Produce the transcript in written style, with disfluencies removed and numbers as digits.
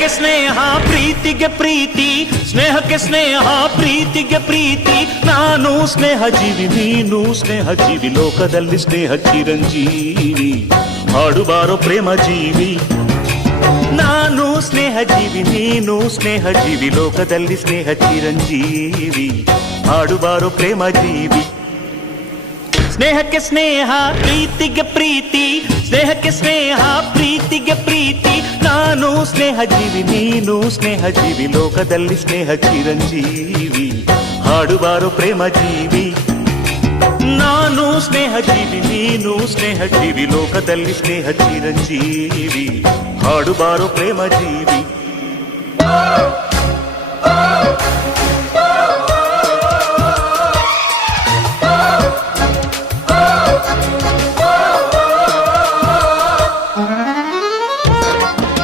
ಸ್ನೇಹಕ್ಕೆ ಸ್ನೇಹ ಪ್ರೀತಿಗೆ ಪ್ರೀತಿ, ಸ್ನೇಹಕ್ಕೆ ಸ್ನೇಹ ಪ್ರೀತಿಗೆ ಪ್ರೀತಿ. ನಾನು ಸ್ನೇಹ ಜೀವಿ, ನೀನು ಸ್ನೇಹ ಜೀವಿ, ಲೋಕದಲ್ಲಿ ಸ್ನೇಹ ಚಿರಂಜೀವಿ. ಹಾಡುಬಾರೋ ಪ್ರೇಮ ಜೀವಿ. ನಾನು ಸ್ನೇಹ ಜೀವಿ, ನೀನು ಸ್ನೇಹ ಜೀವಿ, ಲೋಕದಲ್ಲಿ ಸ್ನೇಹ ಚಿರಂಜೀವಿ. ಹಾಡುಬಾರೋ ಪ್ರೇಮ ಜೀವಿ. ಸ್ನೇಹಕ್ಕೆ ಸ್ನೇಹ ಪ್ರೀತಿಗೆ ಪ್ರೀತಿ, ಸ್ನೇಹಕ್ಕೆ ಸ್ನೇಹ ಪ್ರೀತಿಗೆ ಪ್ರೀತಿ. ನಾನು ಸ್ನೇಹ ಜೀವಿ, ನೀನು ಸ್ನೇಹ ಜೀವಿ, ಲೋಕದಲ್ಲಿ ಸ್ನೇಹ ಚಿರಂಜೀವಿ. ಹಾಡುಬಾರೋ ಪ್ರೇಮ ಜೀವಿ. ನಾನು ಸ್ನೇಹ ಜೀವಿ, ನೀನು ಸ್ನೇಹ ಜೀವಿ, ಲೋಕದಲ್ಲಿ ಸ್ನೇಹ ಚಿರಂಜೀವಿ. ಹಾಡುಬಾರೋ ಪ್ರೇಮ ಜೀವಿ.